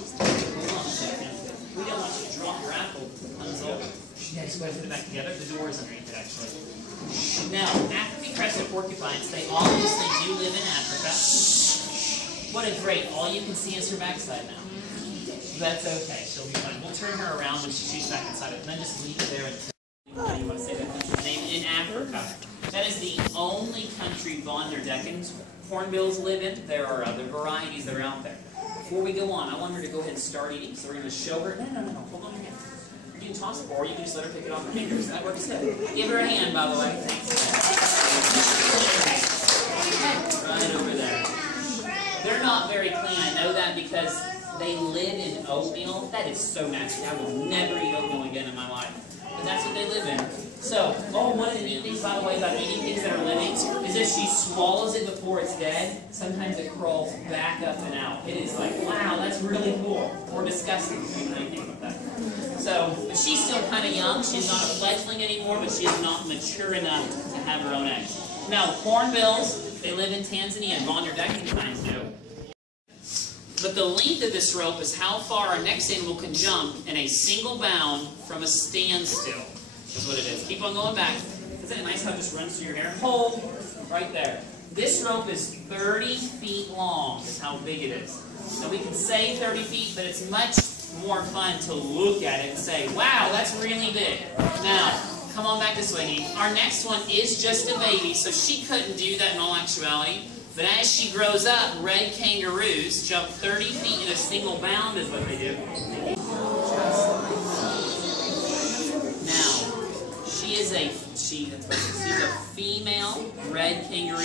go. We don't want you to drop your apple, Hansel. Yeah, just go ahead and put it back together. The door is underneath it, actually. Now, African Crested Porcupines, they obviously do live in Africa. What a great, all you can see is her backside now. That's okay, she'll be fine. We'll turn her around when she's back inside it, and then just leave it there until you want to say that country's name. In Africa, that is the only country Von der Decken hornbills live in. There are other varieties that are out there. Before we go on, I want her to go ahead and start eating, so we're going to show her. No, hold on a hand. You can toss it, or you can just let her pick it off her fingers. That works too. Give her a hand, by the way. Right over there. They're not very clean. I know that because they live in oatmeal. That is so nasty. I will never eat oatmeal again in my life. But that's what they live in. So, one of the neat things, by the way, about eating things that are living is if she swallows it before it's dead, sometimes it crawls back up and out. It is like, wow, that's really cool. Or disgusting if you know anything about that. So, but she's still kind of young. She's not a fledgling anymore, but she is not mature enough to have her own eggs. Now, hornbills, they live in Tanzania, and Von der Decken kinds do. But the length of this rope is how far our next animal can jump in a single bound from a standstill. That's what it is. Keep on going back. Isn't it nice how it just runs through your hair? Hold right there. This rope is 30 feet long, is how big it is. Now we can say 30 feet, but it's much more fun to look at it and say, wow, that's really big. Now, come on back this way. Our next one is just a baby, so she couldn't do that in all actuality. But as she grows up, red kangaroos jump 30 feet in a single bound is what they do. Now, she's a female red kangaroo.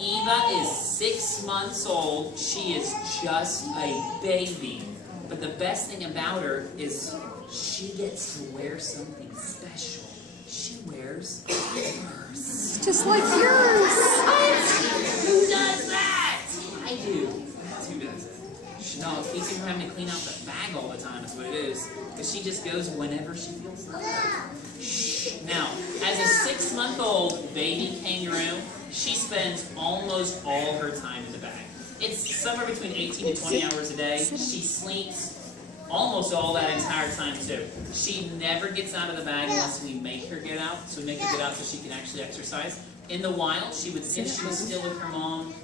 Eva is 6 months old. She is just a baby. But the best thing about her is she gets to wear something special. She wears a purse. Just like yours. Who does that? I do. That's who does it. No, it keeps her having to clean out the bag all the time is what it is. Because she just goes whenever she feels like it. Now, as a 6-month-old baby kangaroo, she spends almost all her time in the bag. It's somewhere between 18 to 20 hours a day. She sleeps almost all that entire time too. She never gets out of the bag unless we make her get out. So we make her get out so she can actually exercise. In the wild, she would, if she was still with her mom,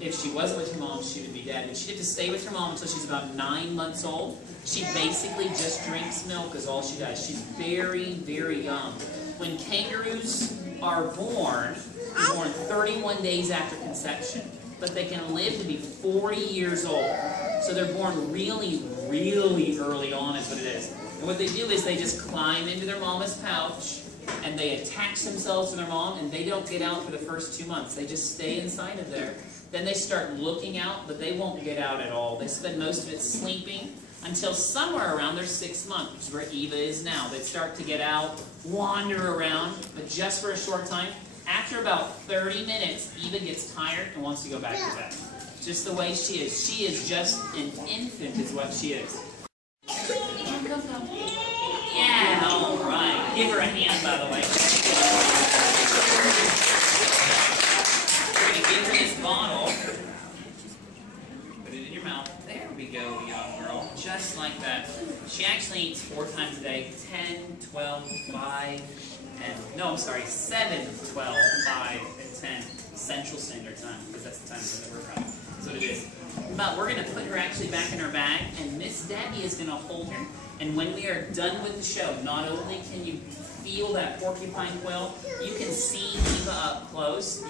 if she wasn't with her mom, she would be dead. But she'd have to stay with her mom until she's about 9 months old. She basically just drinks milk is all she does. She's very, very young. When kangaroos are born, they're born 31 days after conception. But they can live to be 40 years old. So they're born really, really early on is what it is. And what they do is they just climb into their mama's pouch and they attach themselves to their mom and they don't get out for the first 2 months. They just stay inside of there. Then they start looking out, but they won't get out at all. They spend most of it sleeping until somewhere around their 6th month, which is where Eva is now. They start to get out, wander around, but just for a short time. After about 30 minutes, Eva gets tired and wants to go back to bed. Just the way she is. She is just an infant is what she is. Yeah, all right. Give her a hand, by the way. We're going to give her this bottle. Put it in your mouth. There we go, young girl. Just like that. She actually eats 4 times a day. 10, 12, 5, and no, I'm sorry, 7, 12, 5, and 10 Central Standard Time, because that's the time that we're from. That's what it is. But we're going to put her actually back in her bag, and Miss Debbie is going to hold her. And when we are done with the show, not only can you feel that porcupine quill, you can see Eva up close.